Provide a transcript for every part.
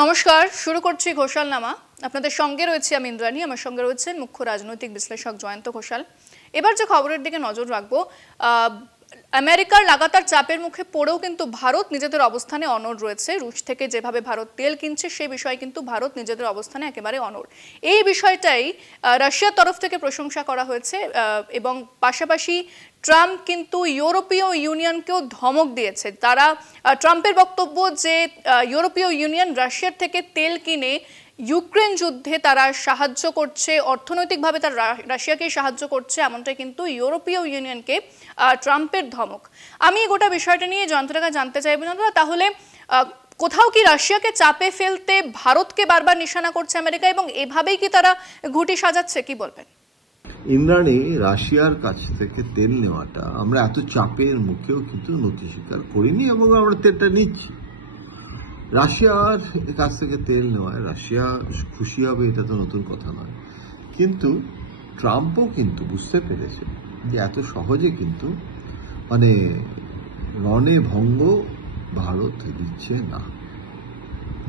নমস্কার, শুরু করছি ঘোষালনামা। আপনাদের সঙ্গে রয়েছে আমি ইন্দ্রাণী, আমার সঙ্গে রয়েছেন মুখ্য রাজনৈতিক বিশ্লেষক জয়ন্ত ঘোষাল। এবার যে খবরের দিকে নজর রাখবো, আমেরিকার লাগাতার চাপের মুখে পড়েও কিন্তু ভারত নিজেদের অবস্থানে অনড় রয়েছে। রুশ থেকে যেভাবে ভারত তেল কিনছে সেই বিষয়ে কিন্তু ভারত নিজেদের অবস্থানে একেবারে অনড়। এই বিষয়টাই রাশিয়ার তরফ থেকে প্রশংসা করা হয়েছে এবং পাশাপাশি ট্রাম্প কিন্তু ইউরোপীয় ইউনিয়নকেও ধমক দিয়েছে। ট্রাম্পের বক্তব্য যে ইউরোপীয় ইউনিয়ন রাশিয়ার থেকে তেল কিনে ইউক্রেন যুদ্ধে তারা সাহায্য করছে, অর্থনৈতিকভাবে তারা রাশিয়াকে সাহায্য করছে, এমনটাই কিন্তু ইউরোপীয় ইউনিয়নকে ট্রাম্পের ধমক। আমি গোটা বিষয়টা নিয়ে যন্ত্রণা জানতে চাইব না, তাহলে কোথাও কি রাশিয়াকে চাপে ফেলতে ভারতকে বারবার নিশানা করছে আমেরিকা এবং এভাবেই কি তারা ঘুঁটি সাজাচ্ছে, কি বলবেন? ইন্দ্রাণী, রাশিয়ার কাছ থেকে তেল নেওয়াটা আমরা এত চাপের মুখেও কিন্তু নথি স্বীকার করিনি এবং আমরা তেলটা নিচ্ছি। রাশিয়ার কাছ থেকে তেল নেওয়ায় রাশিয়া খুশি হবে এটা তো নতুন কথা নয়, কিন্তু ট্রাম্পও কিন্তু বুঝতে পেরেছে যে এত সহজে কিন্তু রণে ভঙ্গ ভারত দিচ্ছে না।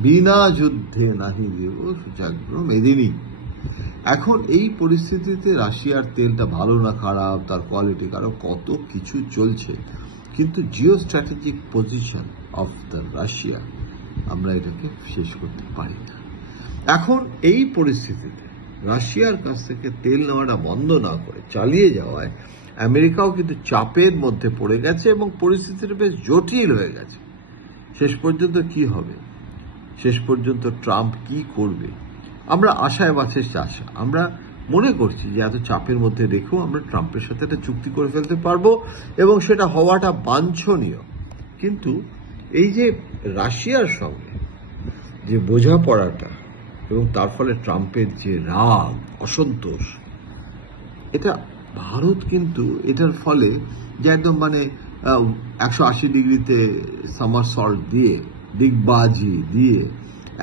বিনা যুদ্ধে নাহি দেব সুচাগ্র মেদিনী। এখন এই পরিস্থিতিতে রাশিয়ার তেলটা ভালো না খারাপ, তার কোয়ালিটি খারাপ, কত কিছু চলছে, কিন্তু Jio strategic position of the Russia আমরা এটাকে শেষ করতে পারি না। এখন এই পরিস্থিতিতে রাশিয়ার কাছ থেকে তেল নেওয়াটা বন্ধ না করে চালিয়ে যাওয়ায় আমেরিকাও কিন্তু চাপের মধ্যে পড়ে গেছে এবং পরিস্থিতিটা বেশ জটিল হয়ে গেছে। শেষ পর্যন্ত কি হবে, শেষ পর্যন্ত ট্রাম্প কি করবে, আমরা আশায় বাঁচেছি আশা। আমরা মনে করছি যে এত চাপের মধ্যে রেখেও আমরা ট্রাম্পের সাথে একটা চুক্তি করে ফেলতে পারবো এবং সেটা হওয়াটা বাঞ্ছনীয়। কিন্তু এই যে রাশিয়ার সঙ্গে যে বোঝাপড়াটা এবং তার ফলে ট্রাম্পের যে রাগ, অসন্তোষ, এটা ভারত কিন্তু এটার ফলে যে একদম 180 ডিগ্রিতে সামারসল্ট দিয়ে, ডিগবাজি দিয়ে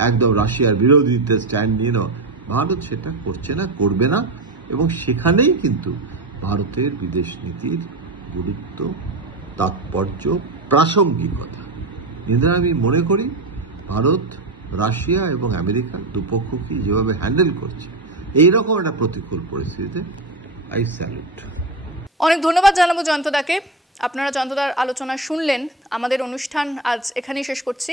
একদম রাশিয়ার বিরোধিতা স্ট্যান্ড নিয়ে নেওয়া, ভারত সেটা করছে না, করবে না। এবং সেখানেই কিন্তু ভারতের বিদেশ নীতির গুরুত্ব, তাৎপর্য, প্রাসঙ্গিকতা। আমি মনে করি ভারত, রাশিয়া এবং আমেরিকা দুপক্ষকে যেভাবে হ্যান্ডেল করছে এইরকম একটা প্রতিকূল পরিস্থিতিতে আই স্যালুট। অনেক ধন্যবাদ জানাবো জয়ন্তদাকে। আপনারা জয়ন্তদার আলোচনা শুনলেন। আমাদের অনুষ্ঠান আজ এখানেই শেষ করছি।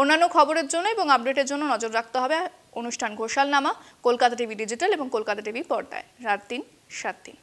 অন্যান্য খবরের জন্য এবং আপডেটের জন্য নজর রাখতে হবে অনুষ্ঠান ঘোষালনামা, কলকাতা টিভি ডিজিটাল এবং কলকাতা টিভি পর্দায় রাত 3, 7 দিন।